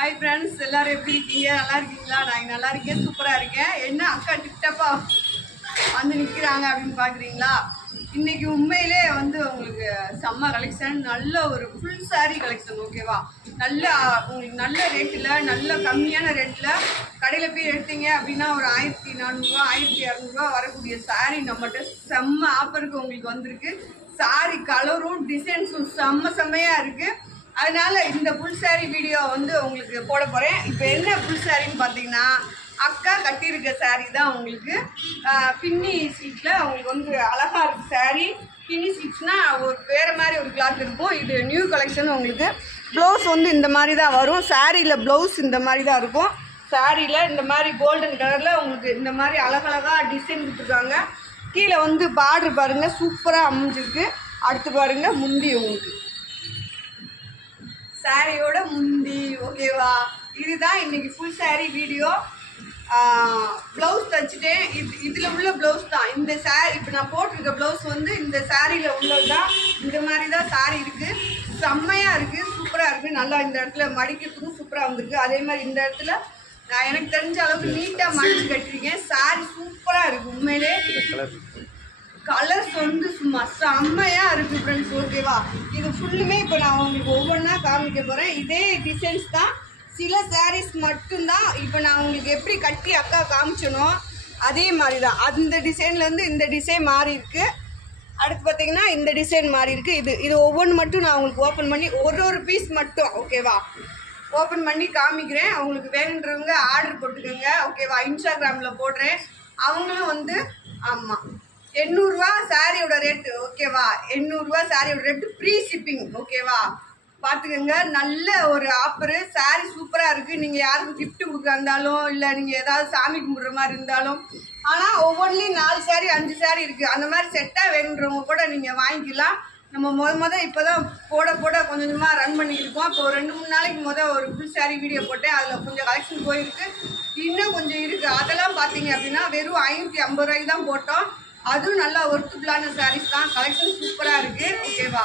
Hi friends எல்லாரும் எப்படி இருக்கீங்க நல்லா இருக்கீங்களா நான் நல்லா இருக்கேன் சூப்பரா இருக்கேன் என்ன அக்கா டிப்டாப்பா வந்து நிக்கிறாங்க அப்படினு பாக்குறீங்களா இன்னைக்கு உண்மையிலே வந்து உங்களுக்கு சம்ம கலெக்ஷன் நல்ல ஒரு ফুল saree கலெக்ஷன் ஓகேவா நல்ல உங்களுக்கு நல்ல ரேட்ல நல்ல கம்மியான ரேட்ல கடையில போய் எடுத்தீங்க அப்படினா ஒரு 1400 1200 வரக்கூடிய saree நம்மட்ட செம்ம ஆஃபருக்கு உங்களுக்கு வந்திருக்கு saree கலரும் டிசைன்ஸும் செம்மையா இருக்கு அதனால இந்த ফুল saree வீடியோ வந்து உங்களுக்கு போட போறேன் இப்போ என்ன ফুল சாரின்னு பாத்தீங்கன்னா அக்கா கட்டி இருக்க saree தான் உங்களுக்கு பின்னி சீட்ல உங்களுக்கு வந்து அழகா இருக்கு saree பின்னி சீட்ஸ்னா ஒரு வேற மாதிரி ஒரு கிளாத் இருக்கும் இது நியூ கலெக்ஷன் உங்களுக்கு ப்ளவுஸ் வந்து இந்த மாதிரி தான் வரும் சாரியில ப்ளவுஸ் இந்த மாதிரி தான் இருக்கும் சாரியில இந்த மாதிரி கோல்டன் கலர்ல உங்களுக்கு இந்த மாதிரி அழகழகா டிசைன் கொடுத்துருக்காங்க கீழே வந்து பார்டர் பாருங்க சூப்பரா அமைஞ்சிருக்கு அடுத்து பாருங்க முந்தி உங்களுக்கு சாரியோட முந்தி ஓகேவா இதுதான் இன்னைக்கு ஃபுல் saree வீடியோ ப்ளவுஸ் தச்சுட்டேன் இதில் உள்ள ப்ளவுஸ் தான் இந்த saree இப்போ நான் போட்டிருக்க ப்ளவுஸ் வந்து இந்த சாரியில் உள்ளது தான் இந்த மாதிரி தான் saree இருக்குது செம்மையாக இருக்குது சூப்பராக இருக்குது நல்லா இந்த இடத்துல மடிக்கிறதுக்கும் சூப்பராக வந்திருக்கு அதே மாதிரி இந்த இடத்துல நான் எனக்கு தெரிஞ்ச அளவுக்கு நீட்டாக மடிச்சு கட்டிருக்கேன் saree சூப்பராக இருக்குது உண்மையிலே கலர்ஸ் வந்து சும்மா செம்மையாக இருக்குது ஃப்ரெண்ட்ஸ் ஓகேவா இது ஃபுல்லுமே இப்போ நான் உங்களுக்கு ஒவ்வொன்றா காமிக்க போகிறேன் இதே டிசைன்ஸ் தான் சில சாரீஸ் மட்டும்தான் இப்போ நான் உங்களுக்கு எப்படி கட்டி அக்கா காமிச்சனோ அதே மாதிரி தான் அந்த டிசைன்லேருந்து இந்த டிசைன் மாறி இருக்குது அடுத்து பார்த்தீங்கன்னா இந்த டிசைன் மாறி இருக்குது இது ஒவ்வொன்று மட்டும் நான் உங்களுக்கு ஓப்பன் பண்ணி ஒரு பீஸ் மட்டும் ஓகேவா ஓப்பன் பண்ணி காமிக்கிறேன் அவங்களுக்கு வேணுன்றவங்க ஆர்டர் போட்டுக்கோங்க ஓகேவா இன்ஸ்டாகிராமில் போடுறேன் அவங்களும் வந்து ஆமாம் 800 ரூபா சாரியோட ரேட்டு ஓகேவா 800 ரூபா சாரியோட ரேட்டு ஃப்ரீ ஷிப்பிங் ஓகேவா பார்த்துக்கோங்க நல்ல ஒரு ஆஃபரு சாரி சூப்பராக இருக்குது நீங்கள் யாருக்கும் கிஃப்ட் கொடுக்க இருந்தாலும் இல்லை நீங்கள் ஏதாவது சாமி கும்பிட்ற மாதிரி இருந்தாலும் ஆனால் ஒவ்வொன்றிலையும் 4 சாரி 5 சாரி இருக்குது அந்த மாதிரி செட்டாக வேணுன்றவங்க கூட நீங்கள் வாங்கிக்கலாம் நம்ம மொதல் இப்போ தான் போட கொஞ்சம் கொஞ்சமாக ரன் பண்ணியிருக்கோம் இப்போ ஒரு 2-3 நாளைக்கு ஒரு ஃபுல் சாரி வீடியோ போட்டேன் அதில் கொஞ்சம் கலெக்ஷன் போயிருக்கு இன்னும் கொஞ்சம் இருக்குது அதெல்லாம் பார்த்தீங்க அப்படின்னா வெறும் 550 ரூபாய்க்கு தான் போட்டோம் அதுவும் நல்லா ஒர்த்துஃபுல்லான சாரீஸ் தான் கலெக்ஷன் சூப்பராக இருக்குது ஓகேவா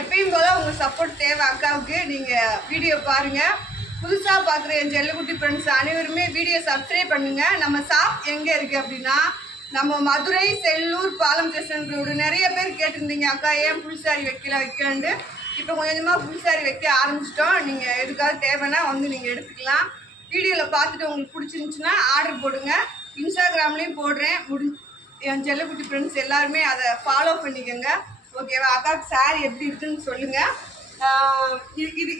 எப்பயும் போல உங்கள் சப்போர்ட் தேவை அக்காவுக்கு நீங்கள் வீடியோ பாருங்கள் புதுசாக பார்க்குற என் செல்லக்குட்டி ஃப்ரெண்ட்ஸ் அனைவருமே வீடியோ சப்ஸ்கிரைப் பண்ணுங்கள் நம்ம ஷாப் எங்கே இருக்குது அப்படின்னா நம்ம மதுரை செல்லூர் பாலம் ஸ்டேஷன் ரோடு நிறைய பேர் கேட்டிருந்தீங்க அக்கா ஏன் ஃபுல் சாரி வைக்கலன்ட்டு இப்போ கொஞ்சமாக ஃபுல் சாரி வைக்க ஆரம்பிச்சிட்டோம் நீங்கள் எதுக்காக தேவைன்னா வந்து நீங்கள் எடுத்துக்கலாம் வீடியோவில் பார்த்துட்டு உங்களுக்கு பிடிச்சிருந்துச்சுன்னா ஆர்டர் போடுங்க இன்ஸ்டாகிராம்லேயும் போடுறேன் என் செல்லக்குட்டி ஃப்ரெண்ட்ஸ் எல்லாருமே அதை ஃபாலோ பண்ணிக்கோங்க ஓகேவா அக்காவுக்கு சாரி எப்படி இருக்குன்னு சொல்லுங்கள்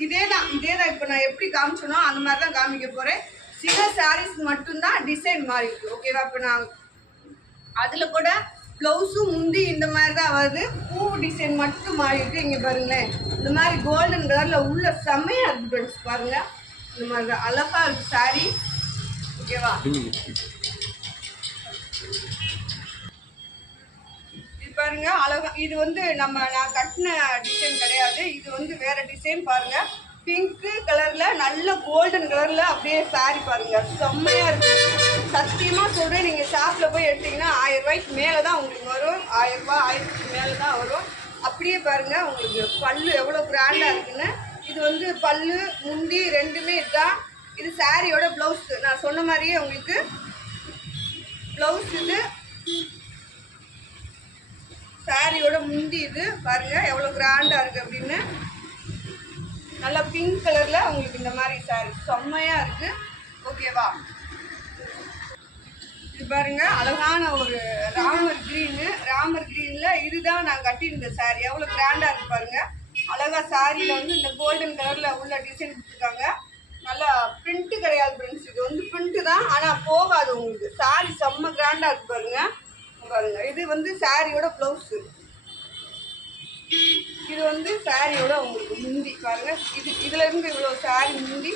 இதே தான் இப்போ நான் எப்படி காமிச்சனோ அந்த மாதிரி தான் காமிக்க போகிறேன் சில சாரீஸ் மட்டும்தான் டிசைன் மாறி இருக்கு ஓகேவா இப்போ நான் அதில் கூட ப்ளவுஸும் முந்தி இந்த மாதிரி தான் வருது பூ டிசைன் மட்டும் மாறி இருக்கு இங்கே பாருங்களேன் இந்த மாதிரி கோல்டன் கலரில் உள்ள செம்மையாக இருக்குது ஃப்ரெண்ட்ஸ் பாருங்கள் இந்த மாதிரி தான் அழகாக இருக்குது சாரி ஓகேவா பாருங்க அழகா இது வந்து நான் கட்டின டிசைன் கிடையாது இது வந்து வேற டிசைன் பாருங்க பிங்க் கலர்ல நல்ல கோல்டன் கலர்ல அப்படியே சாரி பாருங்க செம்மையா இருக்கு சத்தியமா சொல்றேன் நீங்க ஷாப்ல போய் எடுத்தீங்கன்னா 1000 ரூபாய்க்கு மேலதான் உங்களுக்கு வரும் 1000 ரூபாய் 1000க்கு மேலதான் வரும் அப்படியே பாருங்க உங்களுக்கு பல்லு எவ்வளவு கிராண்டா இருக்குன்னு இது வந்து பல்லு முந்தி ரெண்டுமே இதுதான் இது சாரியோட பிளவுஸ் நான் சொன்ன மாதிரியே உங்களுக்கு பிளவுஸ் இது சாரியோட முந்தி இது பாருங்க எவ்வளவு கிராண்டா இருக்கு அப்படின்னு நல்லா பிங்க் கலர்ல உங்களுக்கு இந்த மாதிரி சாரி செம்மையா இருக்கு ஓகேவா இது பாருங்க அழகான ஒரு ராமர் கிரீன்ல இதுதான் நான் கட்டியிருந்த சாரி எவ்வளவு கிராண்டா இருக்கு பாருங்க அழகா சாரியில வந்து இந்த கோல்டன் கலர்ல உள்ள டிசைன் கொடுத்துருக்காங்க நல்லா பிரிண்ட் கிடையாது ஃப்ரெண்ட்ஸ் இது வந்து பிரிண்ட் தான் ஆனா போகாது உங்களுக்கு சாரி செம்ம கிராண்டா இருக்கு பாருங்க இது வந்து சாரியோட பிளவுஸ் இது வந்து சாரியோட உங்களுக்கு முந்தி பாருங்க இதுல இருந்து இவ்வளவு சாரி முந்தி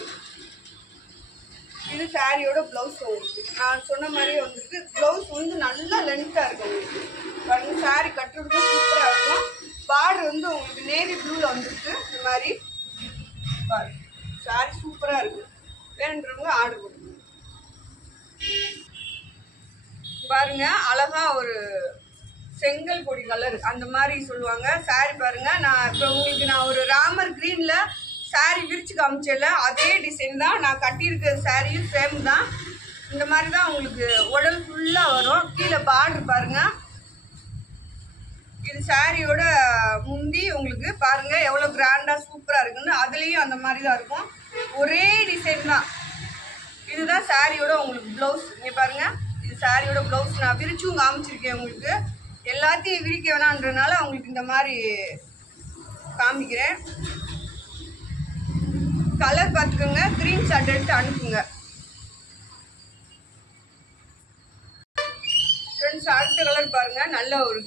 இது சாரியோட பிளவுஸ் உங்களுக்கு நான் சொன்ன மாதிரியே வந்துருக்கு பிளவுஸ் வந்து நல்லா லென்த்தா இருக்கு உங்களுக்கு பாருங்க சாரி கட்டுறதுக்கு சூப்பரா இருக்கும் பார்டர் வந்து உங்களுக்கு நேவி ப்ளூல வந்துருக்கு இந்த மாதிரி பாருங்க சாரி சூப்பரா இருக்கு வேணுன்றவங்க ஆர்டர் கொடுங்க பாருங்க அழகா ஒரு செங்கல் பொடி கலர் அந்த மாதிரி சொல்லுவாங்க சாரி பாருங்க நான் இப்போ உங்களுக்கு ஒரு ராமர் கிரீன்ல சாரி விரிச்சு காமிச்சல அதே டிசைன் தான். நான் கட்டியிருக்க சாரியும் சேம் தான். இந்த மாதிரி தான் உங்களுக்கு உடல் ஃபுல்லாக வரும். கீழே பார்டர் பாருங்க. இது சாரியோட முந்தி உங்களுக்கு பாருங்க எவ்வளோ கிராண்டாக சூப்பராக இருக்குன்னு. அதுலேயும் அந்த மாதிரி தான் இருக்கும். ஒரே டிசைன் தான். இதுதான் சாரியோட உங்களுக்கு ப்ளவுஸ். இங்கே பாருங்க, இது சாரியோட ப்ளவுஸ். நான் விரிச்சும் காமிச்சிருக்கேன் உங்களுக்கு. எல்லாத்தையும் விரிக்க வேணான்றதுனால உங்களுக்கு இந்த மாதிரி காமிக்கிறேன். கலர் பார்த்துக்கோங்க. கிரீன் ஷார்ட் எடுத்து அனுப்புங்க ஃப்ரெண்ட்ஸ். அடுத்த கலர் பாருங்க, நல்ல ஒரு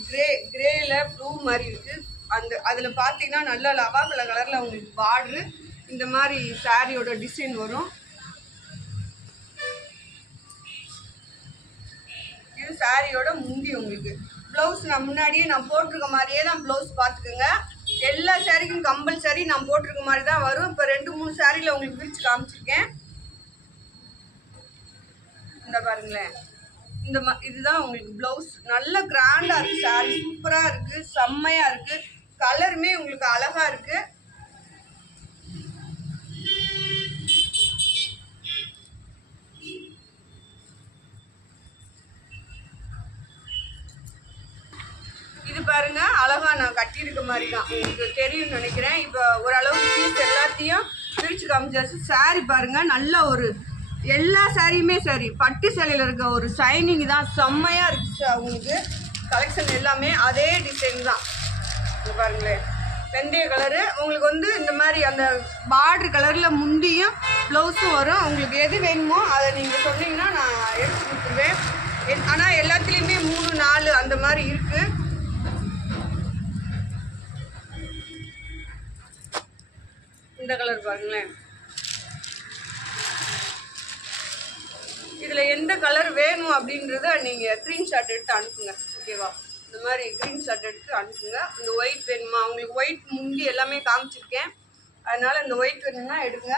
கிரேல ப்ளூ மாதிரி இருக்கு. அதில் பார்த்தீங்கன்னா நல்ல லவா கலரில் உங்களுக்கு பார்டரு இந்த மாதிரி சாரியோட டிசைன் வரும். இது சாரியோட முந்தி உங்களுக்கு. ப்ளவுஸ் நான் முன்னாடியே நான் போட்டிருக்க மாதிரியே தான் ப்ளவுஸ் பார்த்துக்குங்க. எல்லா சாரிக்கும் கம்பல்சரி நான் போட்டிருக்க மாதிரி தான் வரும். இப்போ 2-3 சாரியில் உங்களுக்கு பிரித்து காமிச்சிருக்கேன். இந்த பாருங்களேன், இதுதான் உங்களுக்கு ப்ளவுஸ். நல்ல கிராண்டாக இருக்குது. சாரி சூப்பராக இருக்குது, செம்மையாக இருக்குது. கலருமே உங்களுக்கு அழகாக இருக்குது. இது பாருங்க, அழகா நான் கட்டியிருக்க மாதிரி தான். உங்களுக்கு தெரியும்னு நினைக்கிறேன். இப்போ ஓரளவுக்கு பீஸ் எல்லாத்தையும் பிரித்து காமிச்சாச்சு. சாரி பாருங்க, நல்ல ஒரு எல்லா சாரியுமே சரி பட்டு சேலையில் இருக்க ஒரு ஷைனிங் தான். செம்மையாக இருக்குது உங்களுக்கு. கலெக்ஷன் எல்லாமே அதே டிசைன் தான். இது பாருங்களேன், வெந்தய கலரு உங்களுக்கு வந்து இந்த மாதிரி அந்த பார்டர் கலரில் முந்தியும் ப்ளவுஸும் வரும். உங்களுக்கு எது வேணுமோ அதை நீங்கள் சொன்னீங்கன்னா நான் எடுத்து கொடுத்துருவேன். ஆனால் எல்லாத்துலேயுமே 3-4 அந்த மாதிரி இருக்குது. இந்த கலர் பாருங்களேன். இதில் எந்த கலர் வேணும் அப்படின்றத நீங்கள் ஸ்க்ரீன்ஷாட் எடுத்து அனுப்புங்க. ஓகேவா? இந்த மாதிரி ஸ்க்ரீன்ஷாட் எடுத்து அனுப்புங்க. இந்த ஒயிட் வேணுமா உங்களுக்கு? ஒயிட் முந்தி எல்லாமே காமிச்சிருக்கேன், அதனால் இந்த ஒயிட் வேணும்னா எடுங்க.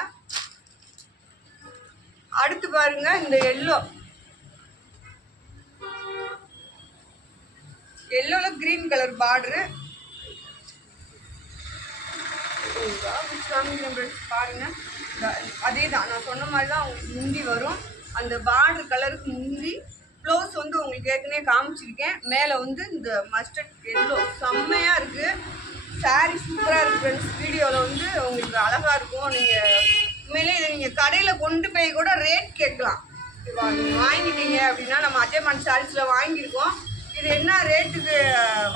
அடுத்து பாருங்க, இந்த எல்லோவில் க்ரீன் கலர் பார்டரு பாருங்க. அதே தான் நான் சொன்ன மாதிரி தான் உங்களுக்கு முந்தி வரும். அந்த பார்டர் கலருக்கு முந்தி ப்ளவுஸ் வந்து உங்களுக்கு ஏற்கனவே காமிச்சிருக்கேன். மேலே வந்து இந்த மஸ்டர்ட் எல்லோ செம்மையாக இருக்குது. சாரி சூப்பராக இருக்குது ஃப்ரெண்ட்ஸ். வீடியோவில் வந்து உங்களுக்கு அழகாக இருக்கும். நீங்கள் உண்மையிலே இதை நீங்கள் கடையில் கொண்டு போய் கூட ரேட் கேட்கலாம். நீங்கள் வாங்கிட்டீங்க அப்படின்னா, நம்ம அஜயமான் சாரீஸில் வாங்கியிருக்கோம். இது என்ன ரேட்டுக்கு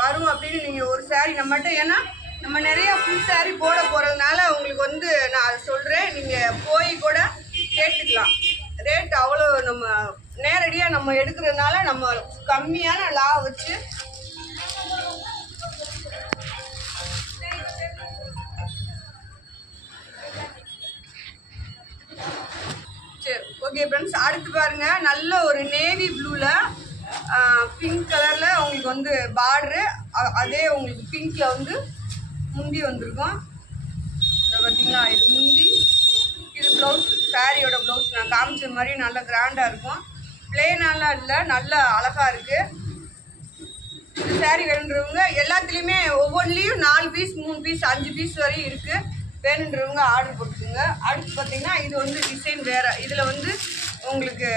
வரும் அப்படின்னு நீங்கள் ஒரு சாரீ நம்மகிட்ட, ஏன்னா நம்ம நிறைய ஃபுல் சாரீ போட போகிறதுனால உங்களுக்கு வந்து நான் அதை சொல்கிறேன். நீங்கள் போய் கூட கேட்டுக்கலாம். ரேட் அவ்வளோ நம்ம நேரடியாக நம்ம எடுக்கிறதுனால நம்ம கம்மியான லாபம் வச்சு சரி. ஓகே ஃப்ரெண்ட்ஸ், அடுத்து பாருங்கள், நல்ல ஒரு நேவி ப்ளூவில் பிங்க் கலரில் உங்களுக்கு வந்து பார்டரு, அதே உங்களுக்கு பிங்க்கில் வந்து முந்தி வந்திருக்கும். இதை பார்த்தீங்களா, இது முந்தி, இது ப்ளவுஸ். சாரியோட ப்ளவுஸ் நான் காமிச்ச மாதிரி நல்லா கிராண்டாக இருக்கும். பிளேனாலாம் இல்லை, நல்லா அழகாக இருக்குது. இது சாரி வேணுன்றவங்க எல்லாத்துலேயுமே ஒவ்வொன்றிலையும் 4 பீஸ் 3 பீஸ் 5 பீஸ் வரையும் இருக்குது. வேணுன்றவங்க ஆர்டர் போட்டுக்கோங்க. அடுத்து பார்த்தீங்கன்னா இது வந்து டிசைன் வேறு. இதில் வந்து உங்களுக்கு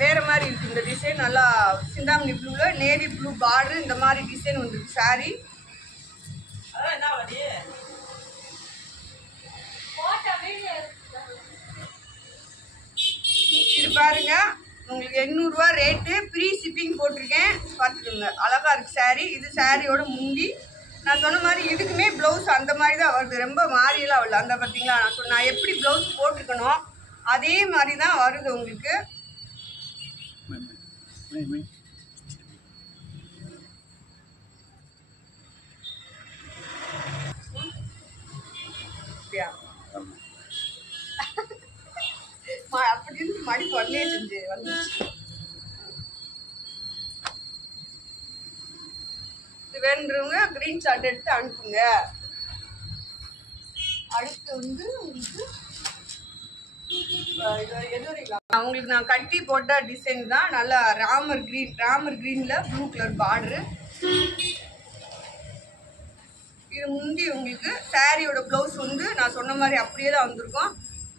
வேறு மாதிரி இருக்குது. இந்த டிசைன் நல்லா சிந்தாமணி ப்ளூவில் நேவி ப்ளூ பார்டரு இந்த மாதிரி டிசைன் வந்துருக்கு சாரி. இது பாருங்க, உங்களுக்கு 800 ரூபா ரேட்டு. ஃப்ரீ ஷிப்பிங் போட்டிருக்கேன், பார்த்துக்கோங்க. அழகாக இருக்குது சாரி. இது சாரியோட முந்தி. நான் சொன்ன மாதிரி இதுக்குமே ப்ளவுஸ் அந்த மாதிரி தான் வருது. ரொம்ப மாறியெல்லாம் வரல. அந்த பார்த்தீங்களா, நான் எப்படி ப்ளவுஸ் போட்டிருக்கணும் அதே மாதிரி தான் வருது உங்களுக்கு. அப்படி இருந்து மடி பண்ணே செஞ்சு வந்துச்சு. இது வேணுன்றவங்க கிரீன் ஷார்ட் எடுத்து அனுப்புங்க. அடுத்து வந்து உங்களுக்கு உங்களுக்கு நான் கட்டி போட்ட டிசைன் தான். நல்லா ராமர் கிரீன்ல ப்ளூ கலர் பார்டரு. இது முந்தி உங்களுக்கு சாரியோட ப்ளவுஸ் வந்து நான் சொன்ன மாதிரி அப்படியே தான் வந்திருக்கும்.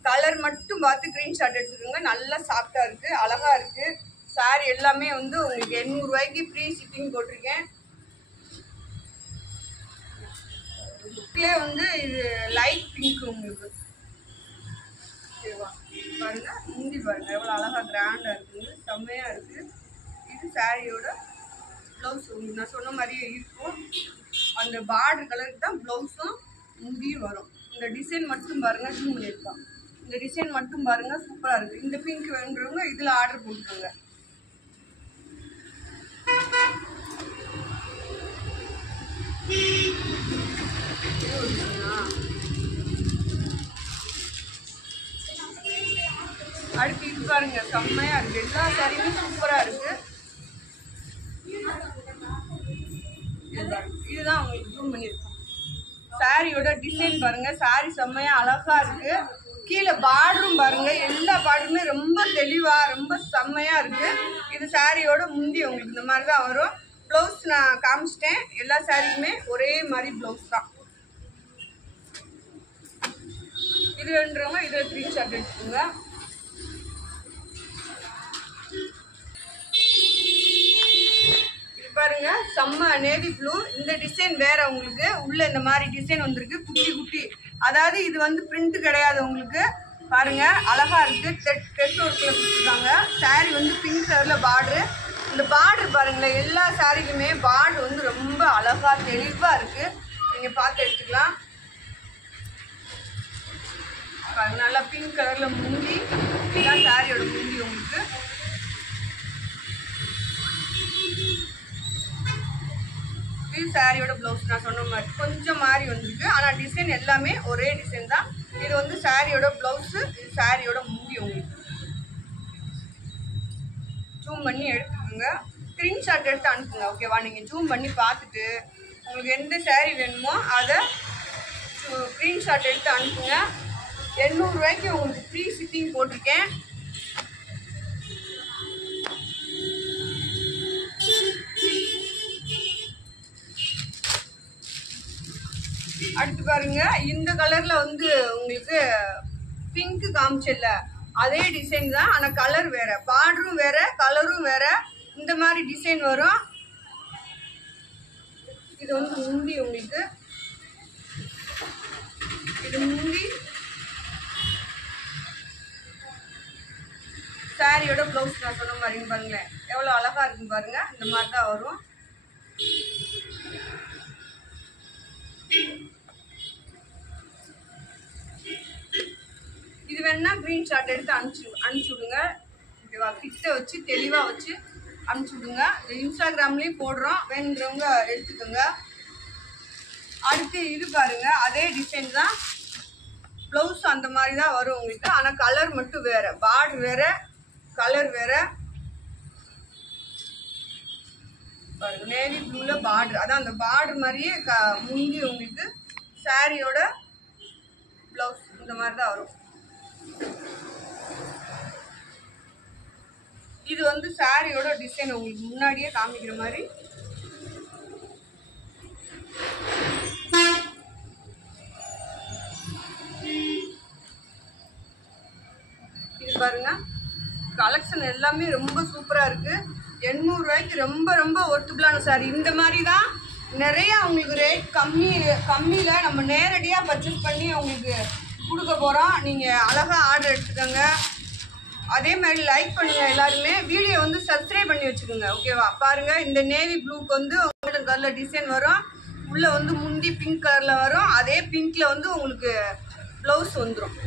கலர் மட்டும் பார்த்து ஸ்க்ரீன்ஷாட் எடுத்துக்கோங்க. நல்லா சாஃப்டாக இருக்குது, அழகாக இருக்குது. சாரி எல்லாமே வந்து உங்களுக்கு 800 ரூபாய்க்கு ஃப்ரீ ஷிப்பிங் போட்டிருக்கேன். இதுலேயே வந்து இது லைட் பிங்க் உங்களுக்கு ஓகேவா. பாருங்க முந்தி பாருங்க எவ்வளோ அழகாக கிராண்டாக இருக்குது, செம்மையாக இருக்குது. இது சாரியோட ப்ளவுஸ் உங்களுக்கு நான் சொன்ன மாதிரியே இருக்கும். அந்த பார்டர் கலருக்கு தான் ப்ளவுஸும் முந்தியும் வரும். இந்த டிசைன் மட்டும் பாருங்கள், ஜூம் பண்ணியிருக்கான். இந்த டிசைன் மட்டும் பாருங்கள், சூப்பராக இருக்குது. இந்த பிங்க் வேணுறவங்க இதில் ஆர்டர் போட்டுக்கோங்க. அடுத்து இது பாருங்க செம்மையாக இருக்குது. எல்லா சாரியுமே சூப்பராக இருக்குது. இதுதான் உங்களுக்கு ஜூம் பண்ணியிருக்கோம். சாரியோட டிசைன் பாருங்க, சாரி செம்மையா அழகா இருக்கு. கீழே பார்டரும் பாருங்க, எல்லா பார்டருமே ரொம்ப தெளிவா ரொம்ப செம்மையா இருக்கு. இது சாரியோட முந்தி உங்களுக்கு இந்த மாதிரி தான் வரும். ப்ளவுஸ் நான் காமிச்சிட்டேன். எல்லா சாரிக்குமே ஒரே மாதிரி ப்ளவுஸ் தான். இது வேணுறவங்க இதில் ஸ்க்ரீன்ஷாட் எடுத்துக்கோங்க. பாருங்க செம்ம நேவி ப்ளூ. இந்த டிசைன் வேற உங்களுக்கு உள்ள இந்த மாதிரி டிசைன் வந்திருக்கு, குட்டி குட்டி. அதாவது இது வந்து பிரிண்ட் கிடையாது உங்களுக்கு. பாருங்க அழகா இருக்கு. டெட் ஒர்க்ல கொடுத்துருக்காங்க. சாரி வந்து பிங்க் கலர்ல பார்டரு. இந்த பார்டர் பாருங்களேன், எல்லா சாரிக்குமே பார்டர் வந்து ரொம்ப அழகா தெளிவா இருக்கு. நீங்க பார்த்து எடுத்துக்கலாம். நல்லா பிங்க் கலர்ல முந்தி, இதுதான் சாரியோட முந்தி உங்களுக்கு. இது சாரியோட ப்ளவுஸ் நான் சொன்ன மாதிரி கொஞ்சம் மாறி வந்திருக்கு. ஆனால் டிசைன் எல்லாமே ஒரே டிசைன் தான். இது வந்து சாரியோட ப்ளவுஸு, இது சாரியோட முந்தி உங்களுக்கு. ஜூம் பண்ணி எடுத்துக்கோங்க, ஸ்க்ரீன்ஷாட் எடுத்து அனுப்புங்க ஓகேவா. நீங்கள் ஜூம் பண்ணி பார்த்துட்டு உங்களுக்கு எந்த சாரி வேணுமோ அதை ஸ்க்ரீன்ஷாட் எடுத்து அனுப்புங்க. 800 ரூபாய்க்கு உங்களுக்கு ஃப்ரீ ஷிப்பிங் போட்டிருக்கேன். அடுத்து பாருங்க இந்த கலர்ல வந்து உங்களுக்கு பிங்க் காமிச்சல அதே டிசைன் தான். ஆனால் கலர் வேற, பார்டரும் வேற, கலரும் வேற. இந்த மாதிரி டிசைன் வரும். இது வந்து முந்தி உங்களுக்கு. இது முந்தி. சாரியோட ப்ளவுஸ் நான் சொன்ன மாதிரி பாருங்களேன், எவ்வளோ அழகா இருக்குன்னு பாருங்க. இந்த மாதிரி தான் வரும். இது வேணா ஸ்க்ரீன்ஷாட் எடுத்து அனுப்பிச்சு விடுங்க ஓகேவா. கிட்ட வச்சு தெளிவாக வச்சு அனுப்பிச்சு விடுங்க. இன்ஸ்டாகிராம்லேயும் போடுறோம், வேணுங்கிறவங்க எடுத்துக்கோங்க. அடுத்து இது பாருங்க, அதே டிசைன் தான், ப்ளவுஸ் அந்த மாதிரி தான் வரும் உங்களுக்கு. ஆனால் கலர் மட்டும் வேற, பார்டர் வேற, கலர் வேற. பாருங்க நேவி ப்ளூல பார்டர், அதான் அந்த பார்டர் மாதிரியே முந்தி உங்களுக்கு. சாரியோட ப்ளவுஸ் இந்த மாதிரி தான் வரும். இது வந்து சாரியோட டிசைன் உங்களுக்கு முன்னாடியே காமிக்கிற மாதிரி. இது பாருங்க கலெக்ஷன் எல்லாமே ரொம்ப சூப்பரா இருக்கு. 800 ரூபாய்க்கு ரொம்ப ரொம்ப ஒர்த்தபிளான சாரி. இந்த மாதிரி தான் நிறைய உங்களுக்கு ரேட் கம்மியில் நம்ம நேரடியாக பர்ச்சேஸ் பண்ணி உங்களுக்கு கொடுக்க போகிறோம். நீங்கள் அழகாக ஆர்டர் எடுத்துக்கோங்க. அதே மாதிரி லைக் பண்ணுங்கள் எல்லாருமே. வீடியோ வந்து சப்ஸ்கிரைப் பண்ணி வச்சுக்கோங்க ஓகேவா. பாருங்கள் இந்த நேவி ப்ளூக்கு வந்து கோல்டன் கலரில் டிசைன் வரும். உள்ளே வந்து முந்தி பிங்க் கலரில் வரும். அதே பிங்க்கில் வந்து உங்களுக்கு ப்ளவுஸ் வந்துடும்.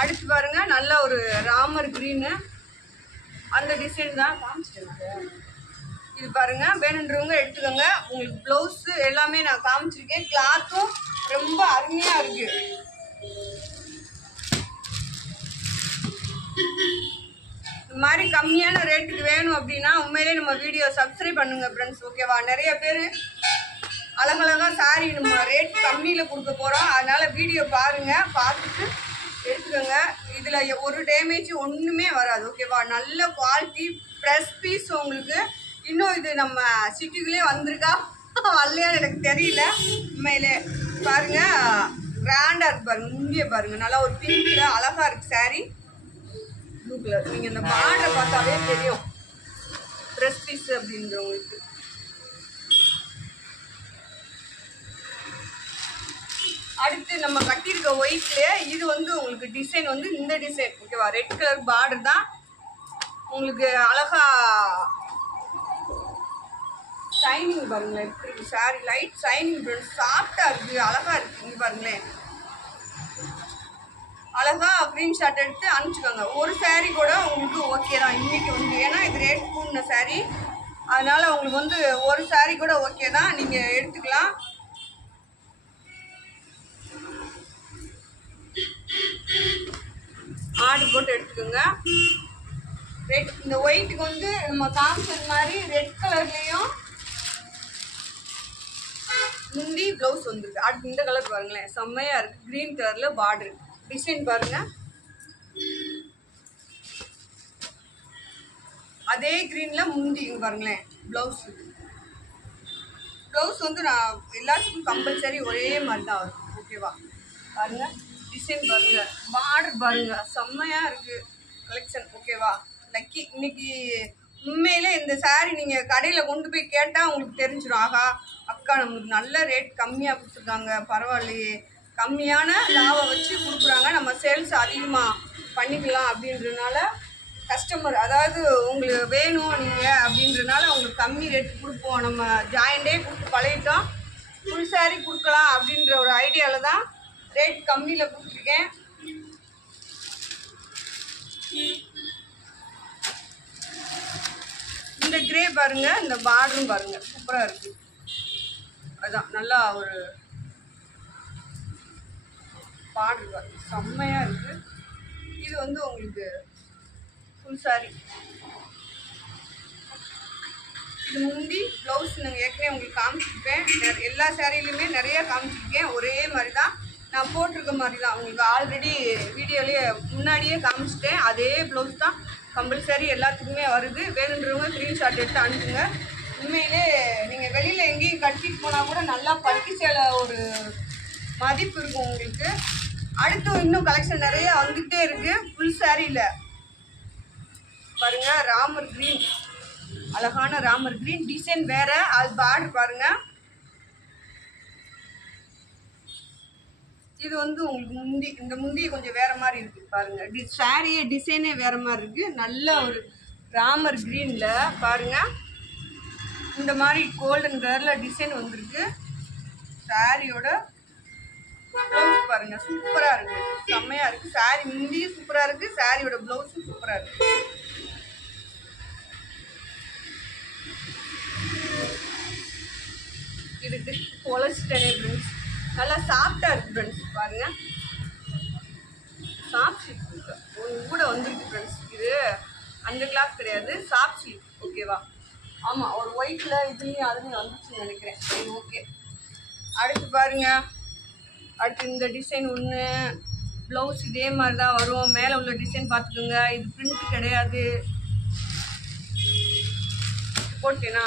அடுத்து பாருங்க நல்ல ஒரு ராமர் கிரீனு, அந்த டிசைன் தான் காமிச்சிருக்கேன். இது பாருங்க வேணுன்றவங்க எடுத்துக்கோங்க. உங்களுக்கு ப்ளவுஸு எல்லாமே நான் காமிச்சிருக்கேன். கிளாத்தும் ரொம்ப அருமையாக இருக்கு. இந்த மாதிரி கம்மியான ரேட்டுக்கு வேணும் அப்படின்னா உண்மையிலே நம்ம வீடியோ சப்ஸ்கிரைப் பண்ணுங்க ஃப்ரெண்ட்ஸ் ஓகேவா. நிறைய பேர் அழகழகாக சாரி நம்ம ரேட் கம்மியில் கொடுக்க போகிறோம். அதனால் வீடியோ பாருங்கள், பார்த்துட்டு எடுத்துக்கோங்க. இதில் ஒரு டேமேஜ் ஒன்றுமே வராது ஓகேவா. நல்ல குவாலிட்டி ப்ரெஸ் பீஸ் உங்களுக்கு. இன்னும் இது நம்ம சிட்டிக்குள்ளே வந்திருக்கா வரலையான்னு எனக்கு தெரியல. உண்மையிலே பாருங்க கிராண்டாக இருக்கு பாருங்க. முந்திய பாருங்க நல்லா ஒரு பிங்க்ல அழகா இருக்கு சாரி. Blue colour. நீங்கள் இந்த பார்டரை பார்த்தாலே தெரியும் ப்ரெஸ் பீஸ் அப்படின்றவங்களுக்கு. அடுத்து நம்ம கட்டியிருக்க ஒயிட்லேயே இது வந்து உங்களுக்கு டிசைன் வந்து இந்த டிசைன் ஓகேவா. ரெட் கலர் பார்டர் தான் உங்களுக்கு. அழகா ஷைனிங் பாருங்களேன் எப்படி இருக்கு சாரி. லைட் ஷைனிங் சாஃப்டா இருக்கு, அழகா இருக்கு. இங்க பாருங்களேன் அழகா ஸ்க்ரீன்ஷாட் எடுத்து அனுப்பிச்சுக்கோங்க. ஒரு சாரீ கூட உங்களுக்கு ஓகே தான் இன்னைக்கு வந்து. ஏன்னா இது ரேட் கூடின சாரீ, அதனால உங்களுக்கு வந்து ஒரு சாரீ கூட ஓகே தான், நீங்க எடுத்துக்கலாம். ஆர்டர் போட்டு எடுத்துக்கோங்க. ரெட் இந்த ஒயிட்டுக்கு வந்து நம்ம காமிச்சது மாதிரி ரெட் கலர்லேயும் முந்தி ப்ளவுஸ் வந்துருக்கு. அடுத்து இந்த கலர் பாருங்களேன் செம்மையா இருக்கு. கிரீன் கலர்ல பார்டர் டிசைன் பாருங்க. அதே கிரீன்ல முந்தி பாருங்களேன் ப்ளவுஸ். ப்ளவுஸ் வந்து நான் எல்லாத்துக்கும் கம்பல்சரி ஒரே மாதிரி தான் வரும் ஓகேவா. பாருங்க டிசைன் பாருங்க, பார்டர் பாருங்க, செம்மையா இருக்கு கலெக்ஷன் ஓகேவா. லக்கி இன்னைக்கு உண்மையிலே இந்த சாரீ நீங்கள் கடையில் கொண்டு போய் கேட்டால் உங்களுக்கு தெரிஞ்சிடும். ஆகா அக்கா நம்மளுக்கு நல்ல ரேட் கம்மியாக கொடுத்துருக்காங்க, பரவாயில்லையே கம்மியான லாபம் வச்சு கொடுக்குறாங்க, நம்ம சேல்ஸ் அதிகமாக பண்ணிக்கலாம் அப்படின்றதுனால கஸ்டமர் அதாவது உங்களுக்கு வேணும் நீங்கள் அப்படின்றதுனால உங்களுக்கு கம்மி ரேட்டு கொடுப்போம். நம்ம ஜாயிண்டே கொடுத்து பழகிட்டோம், ஃபுல் சாரீ கொடுக்கலாம் அப்படின்ற ஒரு ஐடியாவில் தான் ரேட் கம்மியில் கொடுத்துருக்கேன். இந்த கிரே பாருங்க, இந்த பார்டரும் பாருங்க சூப்பரா இருக்கு. அதான் நல்லா ஒரு பார்டர் பாருங்க செம்மையா இருக்கு. இது வந்து உங்களுக்கு ஃபுல் சாரி. இது முந்தி ப்ளவுஸ் நாங்கள் ஏற்கனவே உங்களுக்கு காமிச்சிருப்பேன். எல்லா சாரிலையுமே நிறைய காமிச்சிருக்கேன். ஒரே மாதிரி தான் நான் போட்டிருக்க மாதிரி தான் உங்களுக்கு ஆல்ரெடி வீடியோலேயே முன்னாடியே காமிச்சிட்டேன். அதே ப்ளவுஸ் தான் கம்பல்சரி எல்லாத்துக்குமே வருது. வேணுன்றவங்க ஸ்க்ரீன்ஷாட் எடுத்து அனுப்புங்க. உண்மையிலே நீங்கள் வெளியில் எங்கேயும் கட்டிட்டு போனால் கூட நல்லா பட்டு சேலை ஒரு மதிப்பு இருக்கும் உங்களுக்கு. அடுத்து இன்னும் கலெக்ஷன் நிறைய வந்துகிட்டே இருக்கு. ஃபுல் சாரியில் பாருங்க ராமர் கிரீன், அழகான ராமர் கிரீன் டிசைன் வேற. அது பார்டர் பாருங்க. இது வந்து உங்களுக்கு முந்தி, இந்த முந்தி கொஞ்சம் வேற மாதிரி இருக்கு பாருங்க. சாரியே டிசைனே வேற மாதிரி இருக்கு. நல்ல ஒரு ராமர் கிரீன்ல பாருங்க இந்த மாதிரி கோல்டன் கலர்ல டிசைன் வந்திருக்கு. சாரியோட ப்ளவுஸ் பாருங்க சூப்பரா இருக்கு, செம்மையா இருக்கு. சாரி முந்தியும் சூப்பரா இருக்கு, சாரியோட ப்ளவுஸும் சூப்பரா இருக்கு. இதுக்கு பொலஸ்டனே ஃப்ரெண்ட்ஸ், நல்லா சாஃப்டா இருக்கு ஃப்ரெண்ட்ஸ். பாருங்க சாஃப்ட் சில்க் கூட வந்துருக்கு ஃப்ரெண்ட்ஸ். இது அந்த கிளாத் கிடையாது, சாஃப்ட் சில்க் ஓகேவா. ஆமாம் ஒரு ஒயிட்ல இதுலேயும் அதுலேயும் வந்துச்சுன்னு நினைக்கிறேன். சரி ஓகே. அடுத்து பாருங்க, அடுத்து இந்த டிசைன் ஒன்று ப்ளவுஸ் இதே மாதிரி தான் வரும். மேலே உள்ள டிசைன் பார்த்துக்கோங்க, இது பிரிண்ட் கிடையாது. போட்டேனா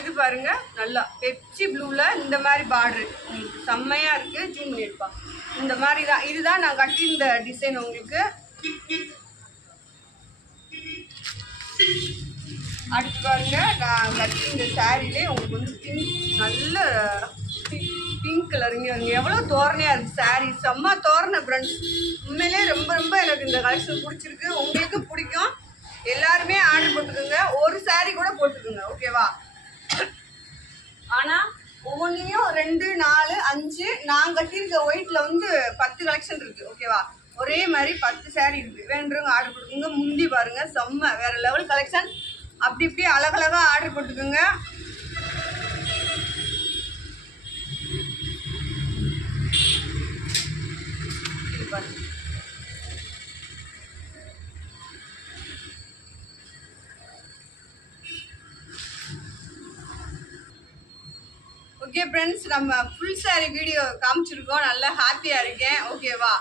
இது பாருங்க நல்லா பெப்சி ப்ளூல இந்த மாதிரி பார்டர் உங்களுக்கு செம்மையா இருக்கு. ஜூம் பண்ணிருப்பா. இந்த மாதிரி தான், இதுதான் நான் கட்டி இந்த டிசைன் உங்களுக்கு. அடுத்து பாருங்க, நான் கட்டி இந்த சாரிலே உங்களுக்கு வந்து பிங்க், நல்ல பிங்க் கலருங்க. எவ்வளோ தோரணையா இருக்கு சாரி, செம்ம தோரணை ஃப்ரெண்ட்ஸ். உண்மையிலே ரொம்ப ரொம்ப எனக்கு இந்த கலெக்ஷன் பிடிச்சிருக்கு. உங்களுக்கு பிடிக்கும், எல்லாருமே ஆர்டர் போட்டுக்கோங்க. ஒரு சாரி கூட போட்டுக்கோங்க ஓகேவா. ஆனால் ஒவ்வொன்றையும் 2, 4, 5 நான் கட்டியிருக்க ஒயிட்டில் வந்து 10 கலெக்ஷன் இருக்குது ஓகேவா. ஒரே மாதிரி 10 சாரீ இருக்குது. வேண்டுறவங்க ஆர்டர் போட்டுக்கோங்க. முந்தி பாருங்க செம்ம வேற லெவல் கலெக்ஷன். அப்படி இப்படி அழகழகா ஆர்டர் போட்டுக்கோங்க. ஓகே ஃப்ரெண்ட்ஸ், நம்ம ஃபுல் சாரி வீடியோ காமிச்சிருக்கோம். நல்லா ஹாப்பியாக இருக்கேன். ஓகேவா,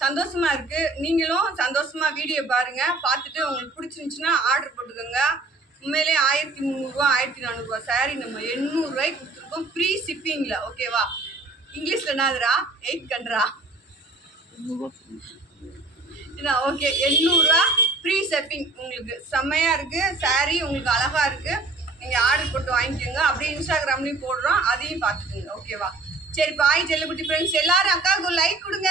சந்தோஷமாக இருக்குது. நீங்களும் சந்தோஷமாக வீடியோ பாருங்கள். பார்த்துட்டு உங்களுக்கு பிடிச்சிருந்துச்சுன்னா ஆர்டர் போட்டுக்கோங்க. உண்மையிலே 1300 1400 சாரி நம்ம 800 ரூபாய்க்கு கொடுத்துருக்கோம், ஃப்ரீ ஷிப்பிங்கில். ஓகேவா, இங்கிலீஷில் என்னதுரா 800 ஓகே, 800 ஃப்ரீ ஷிப்பிங். உங்களுக்கு செம்மையாக இருக்குது சாரி, உங்களுக்கு அழகாக இருக்குது. நீங்கள் ஆர்டர் போட்டு வாங்கிக்கோங்க. அப்படியே இன்ஸ்டாகிராம்லேயும் போடுறோம், அதையும் பார்த்துக்கோங்க. ஓகேவா, சரி பாய் செல்லக்குட்டி ஃப்ரெண்ட்ஸ். எல்லாரும் அக்காவுக்கு ஒரு லைக் கொடுங்க.